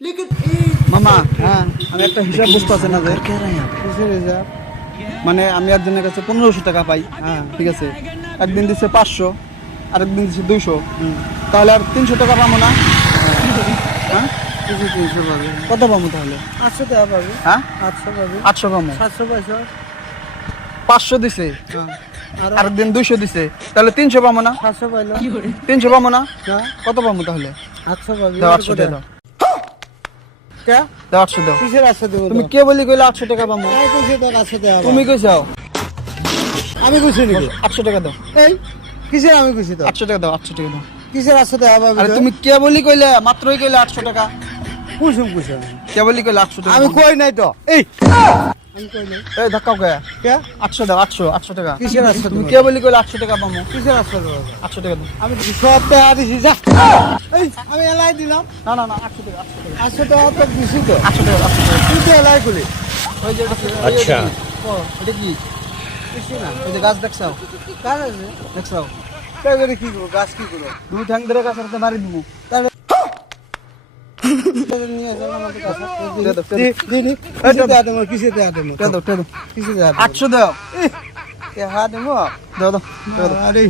মামা হ্যাঁ আমি একটা হিসাব বুঝতে পারছি না যে মানে আমি একজনের কাছে 1500 টাকা পাই, হ্যাঁ ঠিক আছে, একদিন দিচ্ছে 500, আরেকদিন দিচ্ছে 200, তাহলে আর 300 টাকা পাবো না? হ্যাঁ 300 পাবে। কত পাবো তাহলে? 800 টাকা পাবে। হ্যাঁ 800 পাবে। 800 পাবো। 700 পয়সা। 500 দিছে, আর আরেকদিন 200 দিছে, তাহলে 300 পাবো না? 700 পাইলো। 300 পাবো না? না কত পাবো তাহলে? 800 পাবে। দাও 800 টাকা দাও। কে? দাও 800 দাও। কিসের 800 দেব? তুমি কে বলি কইলে 800 টাকা পাবো? আমি কইছি তো 800 টাকা। তুমি কইছাও? আমি কইছি নাকি? 800 টাকা দাও। এই কিসের আমি কইছি তো? 800 টাকা দাও, 800 টাকা দাও। কিসের 800 টাকা পাবে? আরে তুমি কে বলি কইলে? মাত্রই কইলে 800 টাকা। কুসুম কুসুম। কে বলি কইলে 800 টাকা? আমি কই নাই তো। এই আমি কই নাই। এই ধাক্কাও কে? কে? 800 দাও, 800 টাকা। কিসের 800 তুমি টাকা? কে বলি কইলে 800 টাকা পাবো? কিসের 800 টাকা? 800 টাকা দাও। আমি তো সব টাকা দিছি যা। এই আমি এলাই দিলাম। না না না 800 টাকা, 800 টাকা। 800 টাকা তো দিছি তো। 800 টাকা, 800 টাকা। তুই তো এলাই কইলি। ওই যে আচ্ছা। এটা কি? কিছু না। ওই যে গাছ দেখছাও? কাজ আছে। দেখছাও? তাই করে কি করব? গাছ কি করব? দুই ঠ্যাং ধরে গাছের সাথে মারি দিমু। নিয়ে যাও আমাদের কাছে। দে দাও, দি দি দি। কিসে দেয়া দেবো? কিসে দেয়া দেবো? দে দাও, দে দাও। কিসে দেয়া দেবো? 800 দাও। এ হাত দেবো। দাও দাও, দাও দাও। আরে